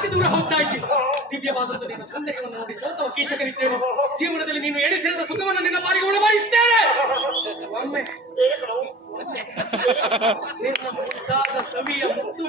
ಯಾಕೆ ದೂರ ಹೋಗ್ತಾ ಇದ್ದೀನಿ? ದಿವ್ಯವಾದಂತ ನಿನ್ನ ಸೌಂದರ್ಯವನ್ನು ನೋಡಿ ಸ್ವತಃ ಕೀಚಕರಿದ್ದೇನೆ. ಜೀವನದಲ್ಲಿ ನೀನು ಎಣಿಸಿರದ ಸುಖವನ್ನು ನಿನ್ನ ಪಾಲಿಗೆ ಉಣಬಡಿಸ್ತೇನೆ. ಒಮ್ಮೆ ನಿನ್ನ ಮುದ್ದಾದ ಸವಿಯ ಮುತ್ತು